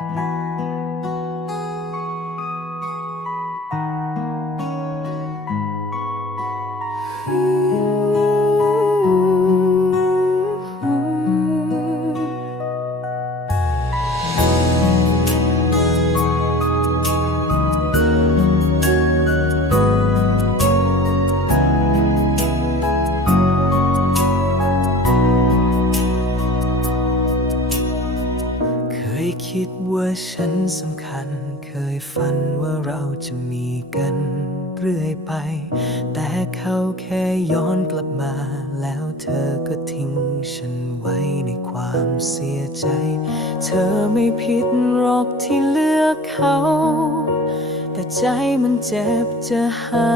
เคิดว่าฉันสำคัญ เคยฝันว่าเราจะมีกันเรื่อยไป แต่เขาแค่ย้อนกลับมา แล้วเธอก็ทิ้งฉันไว้ในความเสียใจ เธอไม่ผิดหรอกที่เลือกเขา แต่ใจมันเจ็บจะห้า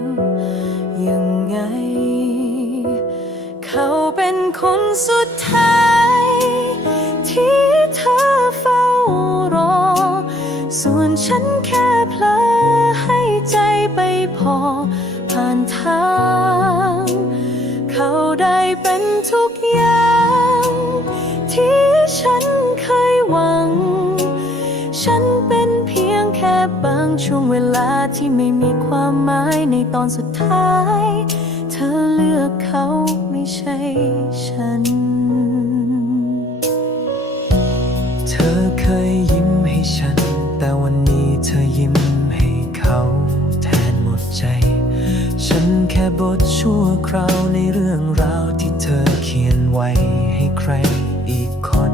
มยังไง เขาเป็นคนสุด เพลอให้ใจไปพอ ผ่านทาง เขาได้เป็นทุกอย่าง ที่ฉันเคยหวัง ฉันเป็นเพียงแค่บางช่วงเวลาที่ไม่มีความหมายในตอนสุดท้าย เธอเลือกเขาไม่ใช่ บทชั่วคราวในเรื่องราวที่เธอเขียนไว้ให้ใครอีกคน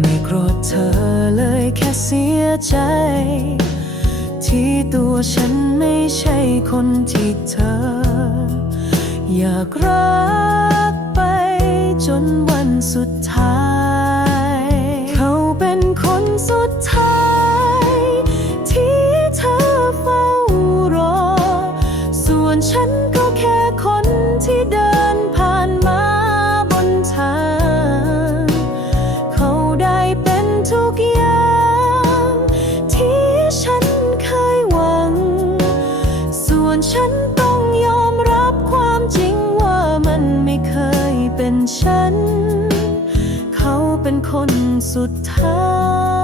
ไม่โกรธเธอเลยแค่เสียใจ ที่ตัวฉันไม่ใช่คนที่เธอ อยากรักไปจนวันสุดท้าย ฉันต้องยอมรับความจริงว่ามันไม่เคยเป็นฉัน เขาเป็นคนสุดท้าย